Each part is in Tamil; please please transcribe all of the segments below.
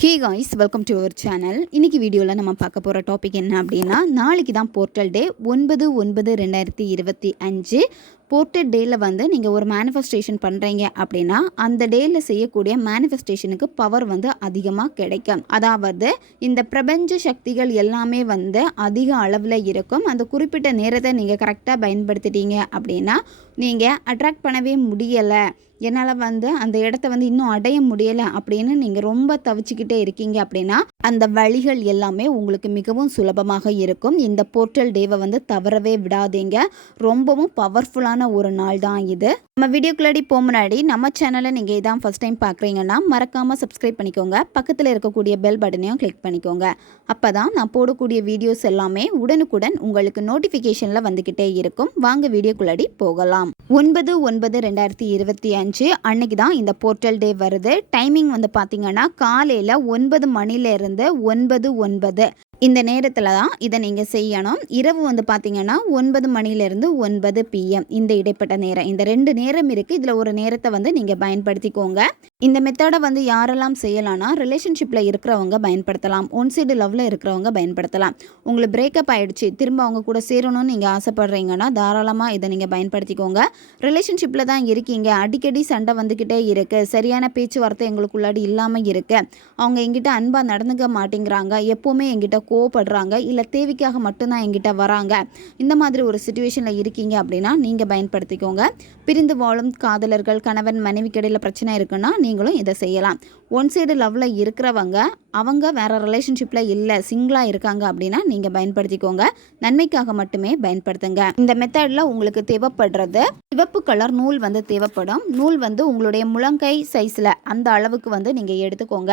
Hey guys, welcome to our channel. இன்றைக்கி வீடியோவில் நம்ம பார்க்க போகிற டாபிக் என்ன அப்படின்னா, நாளைக்கு தான் போர்ட்டல் டே 9/9/2025. போர்ட்டல் டேயில் வந்து நீங்கள் ஒரு மேனிஃபெஸ்டேஷன் பண்ணுறீங்க அப்படின்னா அந்த டேயில் செய்யக்கூடிய மேனிஃபெஸ்டேஷனுக்கு பவர் வந்து அதிகமாக கிடைக்கும். அதாவது இந்த பிரபஞ்ச சக்திகள் எல்லாமே வந்து அதிக அளவில் இருக்கும். அந்த குறிப்பிட்ட நேரத்தை நீங்கள் கரெக்டாக பயன்படுத்திட்டீங்க அப்படின்னா நீங்கள் அட்ராக்ட் பண்ணவே முடியலை, என்னால் வந்து அந்த இடத்த வந்து இன்னும் அடைய முடியலை அப்படின்னு நீங்கள் ரொம்ப தவிச்சுக்கிட்டே இருக்கீங்க அப்படின்னா அந்த வழிகள் எல்லாமே உங்களுக்கு மிகவும் சுலபமாக இருக்கும். இந்த போர்ட்டல் டேவை வந்து தவறவே விடாதீங்க. ரொம்பவும் பவர்ஃபுல்லான ஒரு நாள் தான் இது. நம்ம வீடியோக்குள்ளாடி போக முன்னாடி நம்ம சேனலை நீங்கள் இதான் ஃபஸ்ட் டைம் பார்க்குறீங்கன்னா மறக்காமல் சப்ஸ்கிரைப் பண்ணிக்கோங்க. பக்கத்தில் இருக்கக்கூடிய பெல் பட்டனையும் கிளிக் பண்ணிக்கோங்க. அப்போ தான் நான் போடக்கூடிய வீடியோஸ் எல்லாமே உடனுக்குடன் உங்களுக்கு நோட்டிஃபிகேஷனில் வந்துக்கிட்டே இருக்கும். வாங்க வீடியோக்குள்ளாடி போகலாம். 9/9/2025 அன்னைக்கு தான் இந்த போர்ட்டல் டே வருது. டைமிங் வந்து பார்த்தீங்கன்னா காலையில் 9 மணிலேருந்து 9:09 இந்த நேரத்தில் தான் இதை நீங்கள் செய்யணும். இரவு வந்து பார்த்தீங்கன்னா 9 மணிலேருந்து 9 PM இந்த இடைப்பட்ட நேரம், இந்த 2 நேரம் இருக்குது. இதில் ஒரு நேரத்தை வந்து நீங்கள் பயன்படுத்திக்கோங்க. இந்த மெத்தடை வந்து யாரெல்லாம் செய்யலாம்னா ரிலேஷன்ஷிப்பில் இருக்கிறவங்க பயன்படுத்தலாம், ஒன் சைடு லவ்வில் இருக்கிறவங்க பயன்படுத்தலாம். உங்களுக்கு பிரேக்கப் ஆகிடுச்சு, திரும்ப அவங்க கூட சேரணும்னு நீங்கள் ஆசைப்பட்றீங்கன்னா தாராளமாக இதை நீங்கள் பயன்படுத்திக்கோங்க. ரிலேஷன்ஷிப்பில் தான் இருக்கீங்க, அடிக்கடி சண்டை வந்துக்கிட்டே இருக்குது, சரியான பேச்சுவார்த்தை எங்களுக்குள்ளாடி இல்லாமல் இருக்குது, அவங்க எங்கிட்ட அன்பாக நடந்துக்க மாட்டேங்கிறாங்க, எப்போவுமே எங்கிட்ட கோவப்படுறாங்க, இல்லை தேவைக்காக மட்டும்தான் எங்கிட்ட வராங்க, இந்த மாதிரி ஒரு சிச்சுவேஷனில் இருக்கீங்க அப்படின்னா நீங்கள் பயன்படுத்திக்கோங்க. பிரிந்து வாழும் காதலர்கள், கணவன் மனைவி கடையில் பிரச்சனை இருக்குன்னா நீங்களும் இதை செய்யலாம். ஒன் சைடு லவ்வில் இருக்கிறவங்க அவங்க வேறு ரிலேஷன்ஷிப்பில் இல்லை, சிங்கிளாக இருக்காங்க அப்படின்னா நீங்கள் பயன்படுத்திக்கோங்க. நன்மைக்காக மட்டுமே பயன்படுத்துங்க. இந்த மெத்தடில் உங்களுக்கு தேவைப்படுறது சிவப்பு கலர் நூல் வந்து தேவைப்படும். நூல் வந்து உங்களுடைய முழங்கை சைஸில் அந்த அளவுக்கு வந்து நீங்கள் எடுத்துக்கோங்க.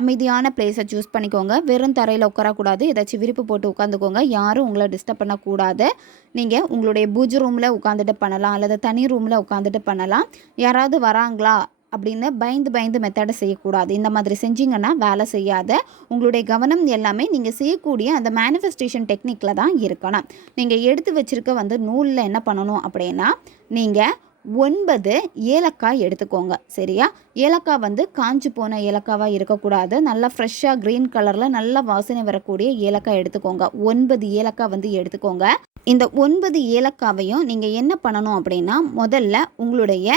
அமைதியான பிளேஸை சூஸ் பண்ணிக்கோங்க. வெறும் தரையில் உட்காரக்கூடாது, ஏதாச்சும் விரிப்பு போட்டு உட்காந்துக்கோங்க. யாரும் உங்களை டிஸ்டர்ப் பண்ணக்கூடாது. நீங்கள் உங்களுடைய பூஜை ரூமில் உட்காந்துட்டு பண்ணலாம், அல்லது தனி ரூமில் உட்காந்துட்டு பண்ணலாம். யாராவது வராங்களா அப்படின்னு பயந்து மெத்தடை செய்யக்கூடாது. இந்த மாதிரி செஞ்சிங்கன்னா வேலை செய்யாத. உங்களுடைய கவனம் எல்லாமே நீங்கள் செய்யக்கூடிய அந்த மேனிஃபெஸ்டேஷன் டெக்னிக்கில் தான் இருக்கணும். நீங்கள் எடுத்து வச்சுருக்க வந்து நூலில் என்ன பண்ணணும் அப்படின்னா நீங்கள் 9 ஏலக்காய் எடுத்துக்கோங்க. சரியா? ஏலக்காய் வந்து காஞ்சி போன ஏலக்காவாக இருக்கக்கூடாது, நல்லா ஃப்ரெஷ்ஷாக க்ரீன் கலரில் நல்லா வாசனை வரக்கூடிய ஏலக்காய் எடுத்துக்கோங்க. 9 ஏலக்காய் வந்து எடுத்துக்கோங்க. இந்த 9 ஏலக்காவையும் நீங்கள் என்ன பண்ணணும் அப்படின்னா முதல்ல உங்களுடைய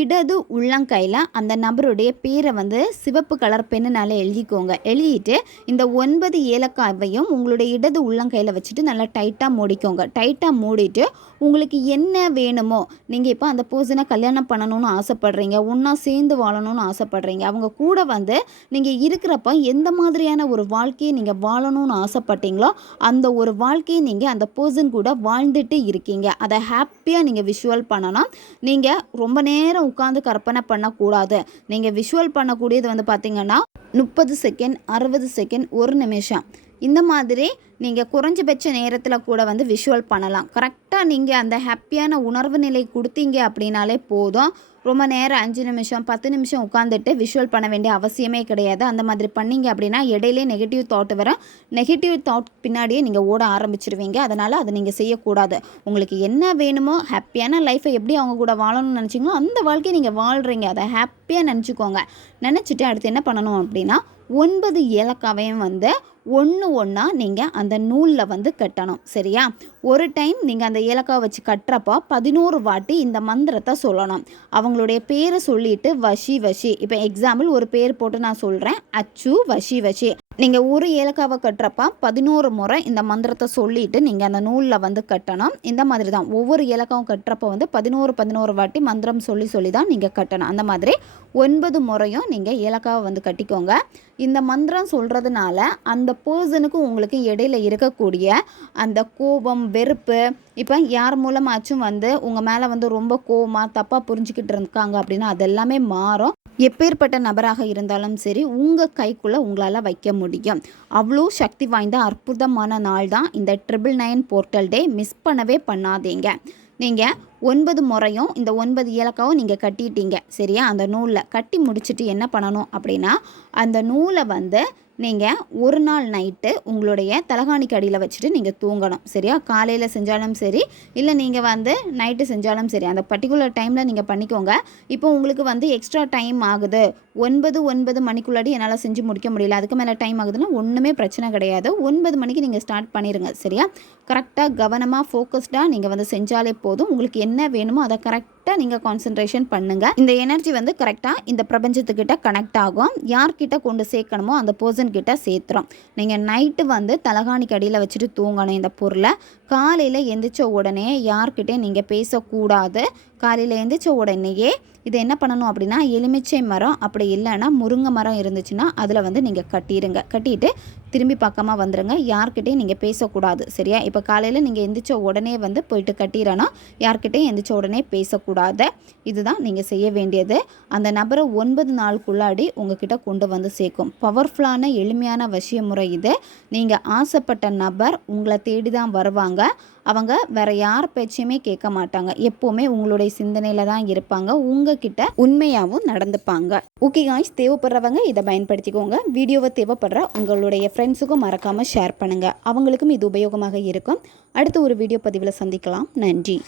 இடது உள்ளங்கையில் அந்த நபருடைய பேரை வந்து சிவப்பு கலர் பெண்ணுனால எழுதிக்கோங்க. எழுதிட்டு இந்த 9 ஏலக்காவையும் உங்களுடைய இடது உள்ளங்கையில் வச்சுட்டு நல்லா டைட்டாக மூடிக்கோங்க. டைட்டாக மூடிட்டு உங்களுக்கு என்ன வேணுமோ, நீங்கள் இப்போ அந்த பர்சனை கல்யாணம் பண்ணணும்னு ஆசைப்பட்றீங்க, ஒன்றா சேர்ந்து வாழணும்னு ஆசைப்பட்றீங்க, அவங்க கூட வந்து நீங்கள் இருக்கிறப்ப எந்த மாதிரியான ஒரு வாழ்க்கையை நீங்கள் வாழணும்னு ஆசைப்பட்டீங்களோ அந்த ஒரு வாழ்க்கையை நீங்கள் அந்த பர்சன் கூட வாழ்ந்துட்டு இருக்கீங்க. அதை ஹாப்பியாக நீங்கள் விஷுவல் பண்ணணும். நீங்கள் ரொம்ப நேரம் உட்காந்து கற்பனை பண்ணக்கூடாது. நீங்கள் விஷுவல் பண்ணக்கூடியது வந்து பார்த்தீங்கன்னா 30 செகண்ட், 60 செகண்ட், 1 நிமிஷம், இந்த மாதிரி நீங்கள் குறைஞ்சபட்ச நேரத்தில் கூட வந்து விஷுவல் பண்ணலாம். கரெக்டாக நீங்கள் அந்த ஹாப்பியான உணர்வு நிலை கொடுத்தீங்க அப்படின்னாலே போதும். ரொம்ப நேரம் 5 நிமிஷம் 10 நிமிஷம் உட்காந்துட்டு விஷுவல் பண்ண வேண்டிய அவசியமே கிடையாது. அந்த மாதிரி பண்ணிங்க அப்படின்னா இடையிலே நெகட்டிவ் தாட் வரும். நெகட்டிவ் தாட் பின்னாடியே நீங்கள் ஓட ஆரம்பிச்சிருவீங்க. அதனால் அதை நீங்கள் செய்யக்கூடாது. உங்களுக்கு என்ன வேணுமோ, ஹாப்பியான லைஃப்பை எப்படி அவங்க கூட வாழணும்னு நினச்சிங்களோ அந்த வாழ்க்கையை நீங்கள் வாழ்கிறீங்க, அதை ஹாப்பியாக நினச்சிக்கோங்க. நினச்சிட்டு அடுத்து என்ன பண்ணணும் அப்படின்னா 9 ஏலக்காவையும் வந்து ஒன்று ஒன்றா நீங்கள் அந்த நூலில் வந்து கட்டணும். சரியா? ஒரு டைம் நீங்கள் அந்த ஏலக்காவை வச்சு கட்டுறப்போ 11 வாட்டி இந்த மந்திரத்தை சொல்லணும். அவங்களுடைய பேரை சொல்லிட்டு வஷி வஷி, இப்போ எக்ஸாம்பிள் ஒரு பேர் போட்டு நான் சொல்கிறேன், அச்சு வஷி வஷி. நீங்கள் ஒரு ஏலக்காவை கட்டுறப்ப 11 முறை இந்த மந்திரத்தை சொல்லிவிட்டு நீங்கள் அந்த நூலில் வந்து கட்டணும். இந்த மாதிரி தான் ஒவ்வொரு ஏலக்காவும் கட்டுறப்போ வந்து 11 வாட்டி மந்திரம் சொல்லி தான் நீங்கள் கட்டணும். அந்த மாதிரி 9 முறையும் நீங்கள் ஏலக்காவை வந்து கட்டிக்கோங்க. இந்த மந்திரம் சொல்கிறதுனால அந்த பர்சனுக்கும் உங்களுக்கு இடையில இருக்கக்கூடிய அந்த கோபம், வெறுப்பு, இப்போ யார் மூலமாச்சும் வந்து உங்கள் மேலே வந்து ரொம்ப கோபமாக தப்பாக புரிஞ்சுக்கிட்டு இருக்காங்க அப்படின்னா அதெல்லாமே மாறும். எப்பேற்பட்ட நபராக இருந்தாலும் சரி உங்கள் கைக்குள்ளே உங்களால் வைக்க முடியும். அவ்வளோ சக்தி வாய்ந்த அற்புதமான நாள் தான் இந்த 999 போர்ட்டல் டே. மிஸ் பண்ணவே பண்ணாதீங்க. நீங்கள் 9 முறையும் இந்த 9 ஏலக்காவும் நீங்கள் கட்டிட்டீங்க. சரியா? அந்த நூலில் கட்டி முடிச்சுட்டு என்ன பண்ணணும் அப்படின்னா அந்த நூலை வந்து நீங்கள் ஒரு நாள் நைட்டு உங்களுடைய தலகாணிக்கு அடியில் வச்சுட்டு நீங்கள் தூங்கணும். சரியா? காலையில் செஞ்சாலும் சரி, இல்லை நீங்கள் வந்து நைட்டு செஞ்சாலும் சரி, அந்த பர்டிகுலர் டைமில் நீங்கள் பண்ணிக்கோங்க. இப்போ உங்களுக்கு வந்து எக்ஸ்ட்ரா டைம் ஆகுது, 9 மணிக்குள்ளாடி என்னால் செஞ்சு முடிக்க முடியல, அதுக்கு மேலே டைம் ஆகுதுன்னா ஒன்றுமே பிரச்சனை கிடையாது. 9 மணிக்கு நீங்கள் ஸ்டார்ட் பண்ணிடுங்க. சரியா? கரெக்டாக கவனமாக ஃபோக்கஸ்டாக நீங்கள் வந்து செஞ்சாலே போதும். உங்களுக்கு என்ன வேணுமோ அதை கரெக்டாக நீங்கள் கான்சன்ட்ரேஷன் பண்ணுங்கள். இந்த எனர்ஜி வந்து கரெக்டாக இந்த பிரபஞ்சத்துக்கிட்ட கனெக்ட் ஆகும். யார்கிட்ட கொண்டு சேர்க்கணுமோ அந்த பர்சன் கிட்ட சேர்த்துறோம். நீங்கள் நைட்டு வந்து தலகாணிக்கு அடியில் வச்சுட்டு தூங்கணும் இந்த பொருளை. காலையில் எந்திரிச்ச உடனே யார்கிட்டையும் நீங்கள் பேசக்கூடாது. காலையில் எந்திரிச்ச உடனேயே இது என்ன பண்ணணும் அப்படின்னா, எலுமிச்சை மரம் அப்படி இல்லைன்னா முருங்கை மரம் இருந்துச்சுன்னா அதில் வந்து நீங்கள் கட்டிடுங்க. கட்டிட்டு திரும்பி பக்கமாக வந்துடுங்க. யார்கிட்டையும் நீங்கள் பேசக்கூடாது. சரியா? இப்போ காலையில் நீங்கள் எந்திரிச்ச உடனே வந்து போயிட்டு கட்டிடணும். யார்கிட்டையும் எந்திரிச்ச உடனே பேசக்கூடாது. இதுதான் நீங்கள் செய்ய வேண்டியது. அந்த நபரை 9 நாளுக்குள்ளாடி உங்ககிட்ட கொண்டு வந்து சேர்க்கும். பவர்ஃபுல்லான எளிமையான வசிய முறை இது. நீங்கள் ஆசைப்பட்ட நபர் உங்களை தேடி தான் வருவாங்க. அவங்க வேற யார் பேச்சையுமே கேட்க மாட்டாங்க. எப்போவுமே உங்களுடைய சிந்தனையில் தான் இருப்பாங்க. உங்ககிட்ட உண்மையாகவும் நடந்துப்பாங்க. ஓகே காய்ஸ், தேவைப்படுறவங்க இதை பயன்படுத்திக்கோங்க. வீடியோவை தேவைப்படுற உங்களுடைய ஃப்ரெண்ட்ஸுக்கும் மறக்காமல் ஷேர் பண்ணுங்கள். அவங்களுக்கும் இது உபயோகமாக இருக்கும். அடுத்த ஒரு வீடியோ பதிவில் சந்திக்கலாம். நன்றி.